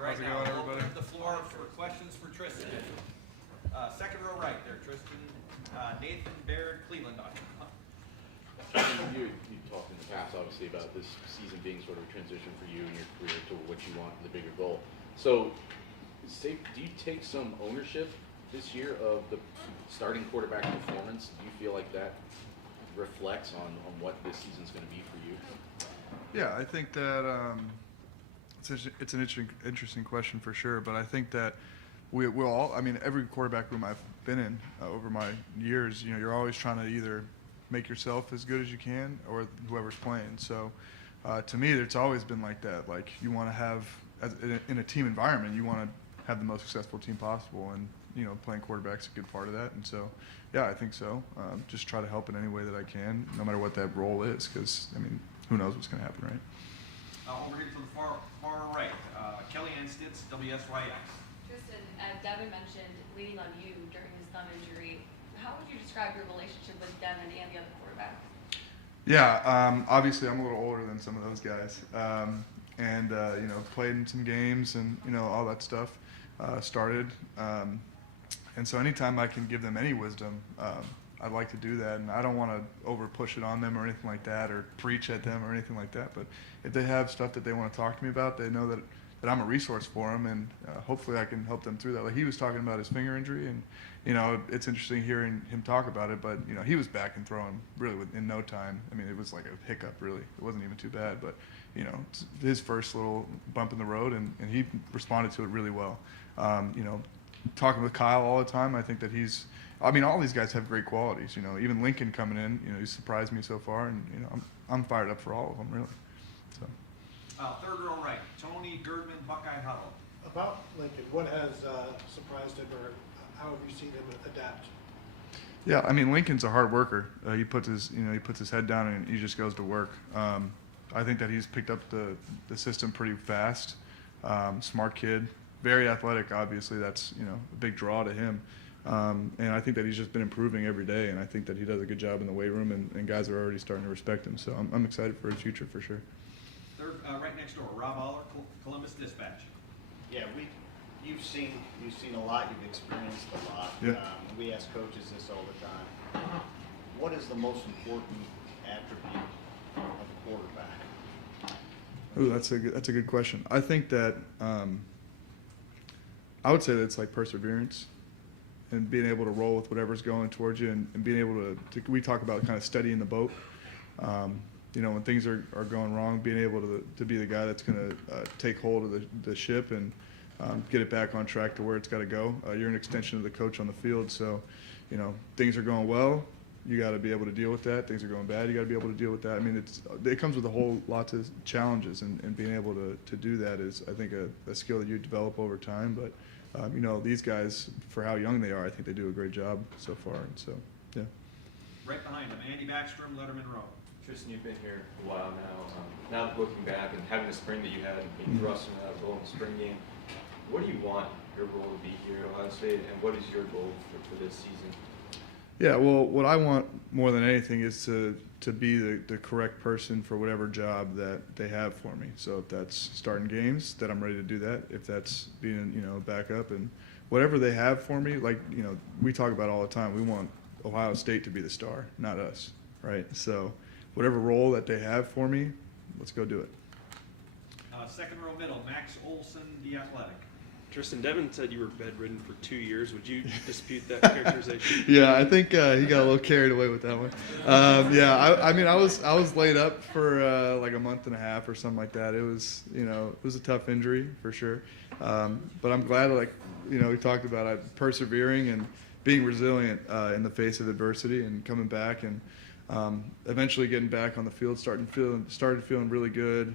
right How's it now. going, We'll everybody? open the floor for questions for Tristan. Second row right there, Tristan. Nathan Baird, Cleveland. You talked in the past, obviously, about this season being sort of a transition for you in your career to what you want, the bigger goal. So, do you take some ownership this year of the starting quarterback performance? Do you feel like that reflects on what this season's going to be for you? Yeah, I think that it's an interesting question for sure. But I think that we'll all. I mean, every quarterback room I've been in over my years, you're always trying to either make yourself as good as you can or whoever's playing. So to me, it's always been like that. Like you want to have, in a team environment, you want to have the most successful team possible, and playing quarterback's a good part of that. And so, yeah, I think so. Just try to help in any way that I can, no matter what that role is, because I mean, who knows what's going to happen, right? Over here to the far right, Kelly Anstitz, WSYX. Tristan, Devin mentioned leaning on you during his thumb injury. How would you describe your relationship with Devin and the other quarterback? Yeah, obviously I'm a little older than some of those guys, and played in some games and all that stuff. Started, and so anytime I can give them any wisdom, I'd like to do that. And I don't want to over push it on them or anything like that, or preach at them or anything like that. But if they have stuff that they want to talk to me about, they know that I'm a resource for them, and hopefully I can help them through that. Like he was talking about his finger injury, and it's interesting hearing him talk about it. But he was back and throwing really in no time. I mean, it was like a hiccup, really. It wasn't even too bad, but it's his first little bump in the road, and he responded to it really well. Talking with Kyle all the time, I think that all these guys have great qualities. Even Lincoln coming in, he's surprised me so far, and I'm fired up for all of them, really. So. Third row right, Tony Girdman, Buckeye Huddle. About Lincoln, what has surprised him, or how have you seen him adapt? Yeah, I mean, Lincoln's a hard worker. He puts his head down and he just goes to work. I think that he's picked up the system pretty fast. Smart kid, very athletic. Obviously, that's a big draw to him. And I think that he's just been improving every day, and I think that he does a good job in the weight room, and guys are already starting to respect him. So I'm excited for his future for sure. Third, right next door, Rob Aller, Columbus Dispatch. Yeah, you've seen a lot, you've experienced a lot. Yeah. We ask coaches this all the time. What is the most important attribute of a quarterback? Ooh, that's a good question. I think that I would say that it's like perseverance and being able to roll with whatever's going towards you, and being able to we talk about kind of steadying the boat. When things are going wrong, being able to be the guy that's going to take hold of the ship and get it back on track to where it's got to go. You're an extension of the coach on the field, so things are going well, you got to be able to deal with that. Things are going bad, you got to be able to deal with that. I mean, it comes with a whole lot of challenges, and being able to do that is, I think, a skill that you develop over time. But these guys, for how young they are, I think they do a great job so far. And so, yeah. Right behind him, Andy Backstrom, Letterman Row. Tristan, you've been here a while now. Now looking back and having the spring that you had, being thrust in that role in the spring game, what do you want your role to be here at Ohio State, and what is your goal for this season? Yeah, well, what I want more than anything is to be the correct person for whatever job that they have for me. So if that's starting games, that I'm ready to do that. If that's being, backup, and whatever they have for me, like, we talk about all the time, we want Ohio State to be the star, not us, right? So whatever role that they have for me, let's go do it. Second row middle, Max Olson, The Athletic. Tristan, Devin said you were bedridden for 2 years. Would you dispute that characterization? Yeah, I think he got a little carried away with that one. I was laid up for like a month and a half or something like that. It was a tough injury for sure. But I'm glad, we talked about persevering and being resilient in the face of adversity, and coming back, and eventually getting back on the field, started feeling really good.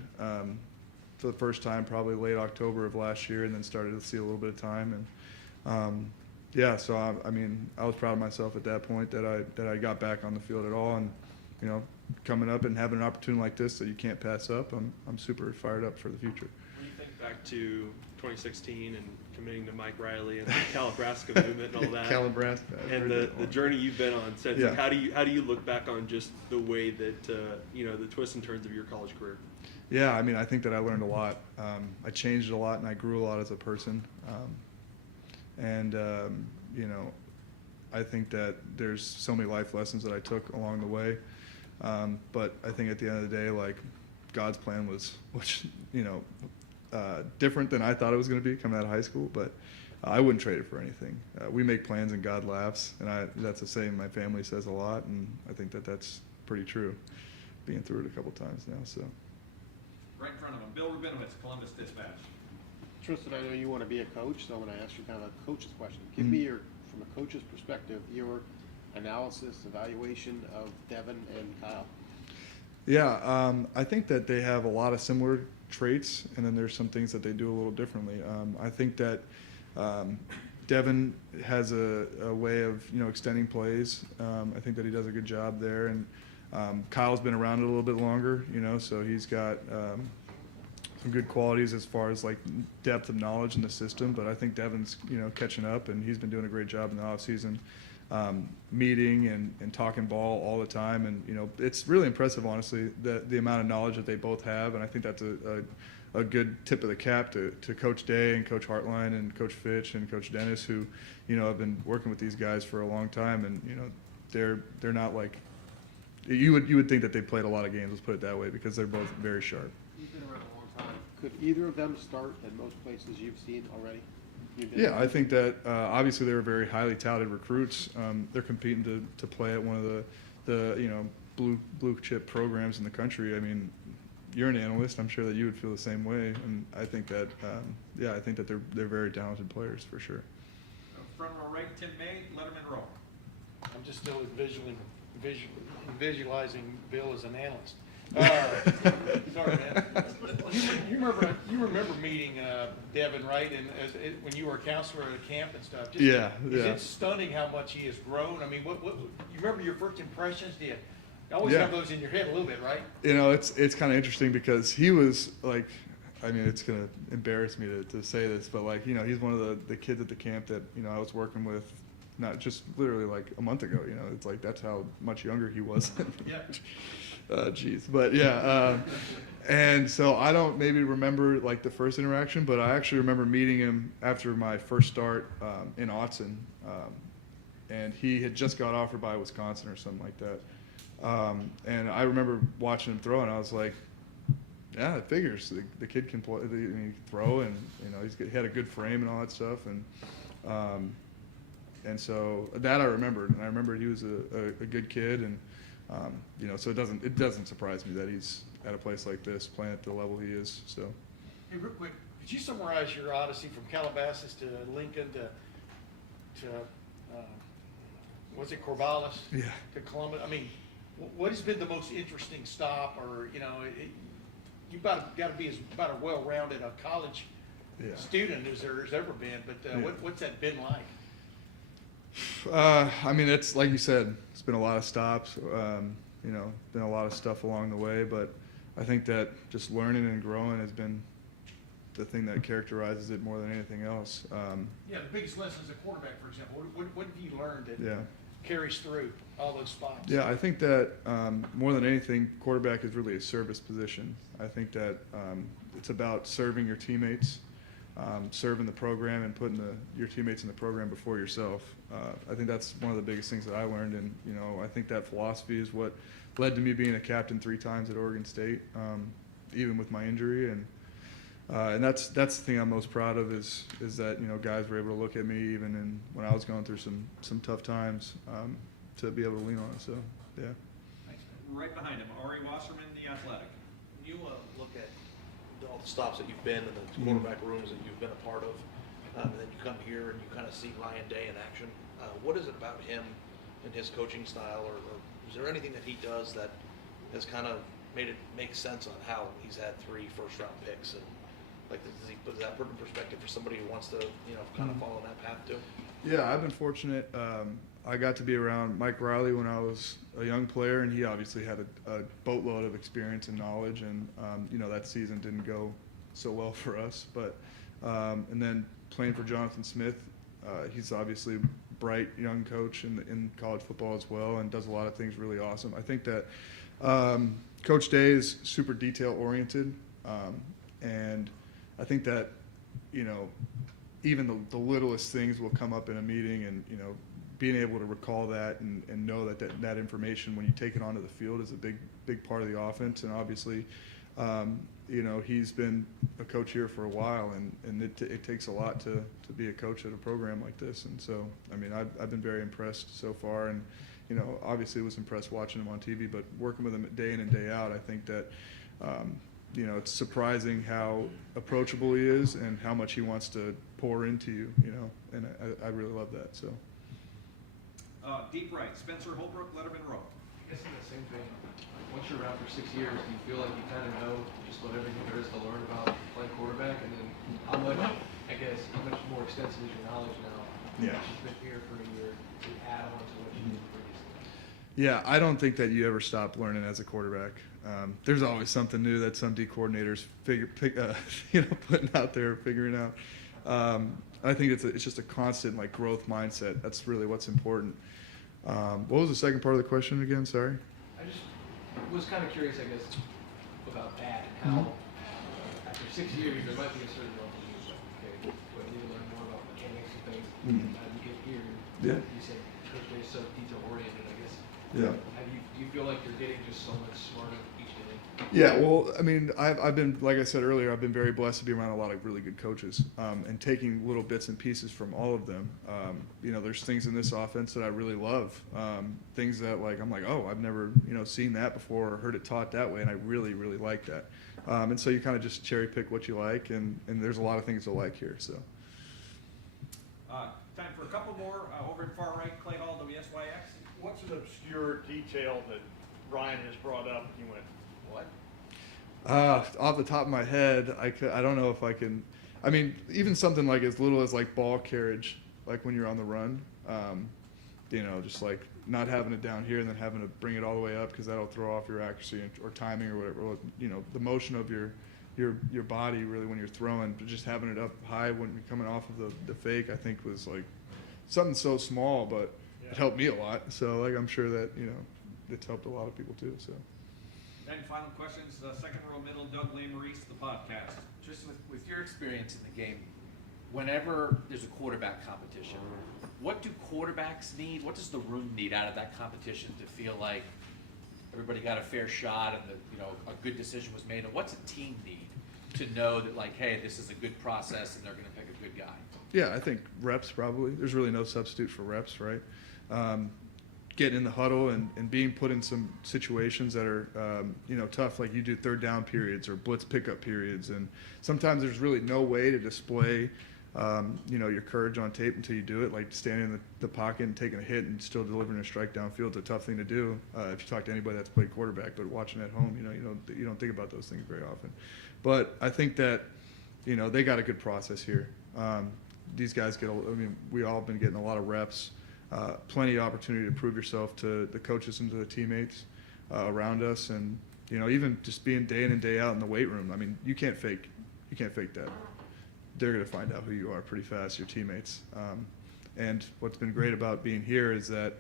For the first time, probably late October of last year, and then started to see a little bit of time. And so I was proud of myself at that point that I got back on the field at all. And coming up and having an opportunity like this that you can't pass up, I'm super fired up for the future. What do you think back to 2016 and committing to Mike Riley and the Calabrasca movement and all that. Calabrasca. And the journey you've been on since. Yeah. Like, how do you look back on just the way that the twists and turns of your college career? Yeah, I mean, I think that I learned a lot. I changed a lot, and I grew a lot as a person. I think that there's so many life lessons that I took along the way. But I think at the end of the day, like, God's plan was, different than I thought it was going to be coming out of high school. But I wouldn't trade it for anything. We make plans and God laughs, and that's a saying my family says a lot, and I think that that's pretty true, being through it a couple times now. So. Right in front of him, Bill Rubinowitz, Columbus Dispatch. Tristan, I know you want to be a coach, so I'm going to ask you kind of a coach's question. Give me from a coach's perspective, your analysis, evaluation of Devin and Kyle. Yeah, I think that they have a lot of similar traits, and then there's some things that they do a little differently. I think that Devin has a way of extending plays. I think that he does a good job there, and Kyle's been around it a little bit longer, so he's got some good qualities as far as like depth of knowledge in the system. But I think Devin's catching up, and he's been doing a great job in the offseason, meeting and talking ball all the time. And it's really impressive, honestly, the amount of knowledge that they both have. And I think that's a good tip of the cap to Coach Day and Coach Hartline and Coach Fitch and Coach Dennis, who have been working with these guys for a long time. And they're not like, you would think that they played a lot of games, let's put it that way, because they're both very sharp. You've been around a long time. Could either of them start in most places you've seen already? Yeah, I think that obviously they were very highly touted recruits. They're competing to play at one of the blue chip programs in the country. I mean, you're an analyst. I'm sure that you would feel the same way. And I think that I think that they're very talented players for sure. Front row right, Tim May, Letterman row. I'm just still visualizing Bill as an analyst. Sorry, man. You remember meeting Devin Wright when you were a counselor at a camp and stuff. It's stunning how much he has grown. I mean, what you remember your first impressions? Do you always have those in your head a little bit, right? It's kind of interesting because he was like, I mean, it's gonna embarrass me to say this, but like he's one of the kids at the camp that I was working with. Not just literally like a month ago, it's like that's how much younger he was. Yeah. Geez, but yeah, and so I don't maybe remember like the first interaction, but I actually remember meeting him after my first start in Autzen, and he had just got offered by Wisconsin or something like that, and I remember watching him throw, and I was like, yeah, it figures the kid can play, he can throw, and he had a good frame and all that stuff, and so that I remembered, and I remembered he was a good kid, and so it doesn't surprise me that he's at a place like this playing at the level he is. So, Hey, real quick, could you summarize your Odyssey from Calabasas to Lincoln to was it Corvallis? Yeah. To Columbus? I mean, what has been the most interesting stop, or you've got to be about a well-rounded college student as there's ever been. But what's that been like? I mean, it's like you said, it's been a lot of stops, been a lot of stuff along the way, but I think that just learning and growing has been the thing that characterizes it more than anything else. The biggest lesson as a quarterback, for example, what have you learned that carries through all those spots? Yeah, I think that more than anything, quarterback is really a service position. I think that it's about serving your teammates, serving the program, and putting your teammates in the program before yourself. I think that's one of the biggest things that I learned, and I think that philosophy is what led to me being a captain 3 times at Oregon State, even with my injury, and that's the thing I'm most proud of is that guys were able to look at me even when I was going through some tough times, to be able to lean on it. So yeah. Thanks. Right behind him, Ari Wasserman, The Athletic. When you look at all the stops that you've been in, the quarterback rooms that you've been a part of, and then you come here and you kind of see Ryan Day in action, what is it about him and his coaching style, or is there anything that he does that has kind of made it make sense on how he's had 3 first-round picks, and like does that put in perspective for somebody who wants to kind of follow that path too? Yeah, I've been fortunate. I got to be around Mike Riley when I was a young player, and he obviously had a boatload of experience and knowledge, and that season didn't go so well for us. But and then playing for Jonathan Smith, he's obviously a bright young coach in college football as well, and does a lot of things really awesome. I think that Coach Day is super detail oriented, and I think that, you know, even the littlest things will come up in a meeting, and, you know, being able to recall that and know that information when you take it onto the field is a big part of the offense. And obviously, you know, he's been a coach here for a while, and it takes a lot to be a coach at a program like this. And so, I mean, I've been very impressed so far, and, you know, obviously was impressed watching him on TV, but working with him day in and day out, I think that, you know, it's surprising how approachable he is and how much he wants to pour into you, you know, and I really love that. So. Deep right, Spencer Holbrook, Letterman Row. I guess in the same vein, once you're around for 6 years, do you feel like you kind of know just about everything there is to learn about playing quarterback? And then how much more extensive is your knowledge now? Yeah. You've been here for a year to add on to what you did previously. Yeah, I don't think that you ever stop learning as a quarterback. There's always something new that some D coordinators you know, putting out there, figuring out. I think it's just a constant like growth mindset. That's really what's important. What was the second part of the question again? Sorry. I just was kind of curious, I guess, about that and how after 6 years there might be a certain level of use. Okay, but I need to learn more about mechanics and things. How you get here? Yeah. You said Coach Jay's so detail oriented, I guess. Yeah. Do you feel like you're getting just so much smarter each day? Yeah, well, I mean, I've been, like I said earlier, I've been very blessed to be around a lot of really good coaches, and taking little bits and pieces from all of them. You know, there's things in this offense that I really love, things that like I'm like, oh, I've never, you know, seen that before or heard it taught that way, and I really, really like that. And so you kind of just cherry pick what you like, and there's a lot of things to like here. So. Time for a couple more. Over in far right, Clay Hall, WSYX. What's an obscure detail that Ryan has brought up and you went, what? Off the top of my head, I don't know if I can. I mean, even something like as little as like ball carriage, like when you're on the run, you know, just like not having it down here and then having to bring it all the way up because that'll throw off your accuracy or timing or whatever. You know, the motion of your body really when you're throwing, but just having it up high when you're coming off of the fake, I think was like something so small, but it helped me a lot. So like I'm sure that, you know, it's helped a lot of people too. So. And final questions, second row middle, Doug Maurice, the podcast. Just with your experience in the game, whenever there's a quarterback competition, what do quarterbacks need? What does the room need out of that competition to feel like everybody got a fair shot and a good decision was made? And what's a team need to know that like, hey, this is a good process and they're going to pick a good guy? Yeah, I think reps probably. There's really no substitute for reps, right? Getting in the huddle and being put in some situations that are, tough, like you do third down periods or blitz pickup periods. And sometimes there's really no way to display, your courage on tape until you do it, like standing in the pocket and taking a hit and still delivering a strike downfield is a tough thing to do if you talk to anybody that's played quarterback. But watching at home, you don't think about those things very often. But I think that, they got a good process here. These guys we all have been getting a lot of reps. Plenty of opportunity to prove yourself to the coaches and to the teammates around us, and even just being day in and day out in the weight room. I mean, you can't fake that. They're going to find out who you are pretty fast, your teammates. And what's been great about being here is that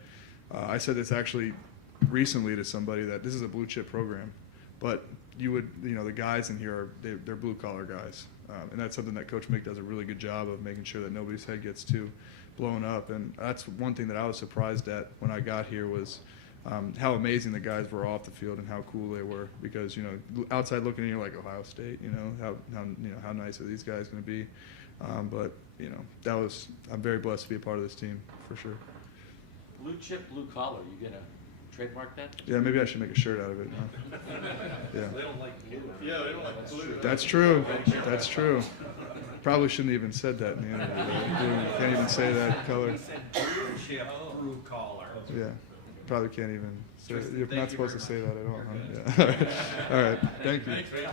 I said this actually recently to somebody that this is a blue chip program, but the guys in here they're blue collar guys, and that's something that Coach Mick does a really good job of making sure that nobody's head gets too blown up. And that's one thing that I was surprised at when I got here was how amazing the guys were off the field and how cool they were, because outside looking in, you're like Ohio State, how nice are these guys going to be, but I'm very blessed to be a part of this team for sure. Blue chip, blue collar, you gonna trademark that? Yeah, maybe I should make a shirt out of it now. Yeah. They don't like blue. Yeah, they don't like blue. That's true. Probably shouldn't have even said that in the interview. Can't even say that color. He said blue chip, blue collar. Yeah, probably can't even say it. You're not supposed to say that at all, huh? Yeah. All right. Thank you. Thank you.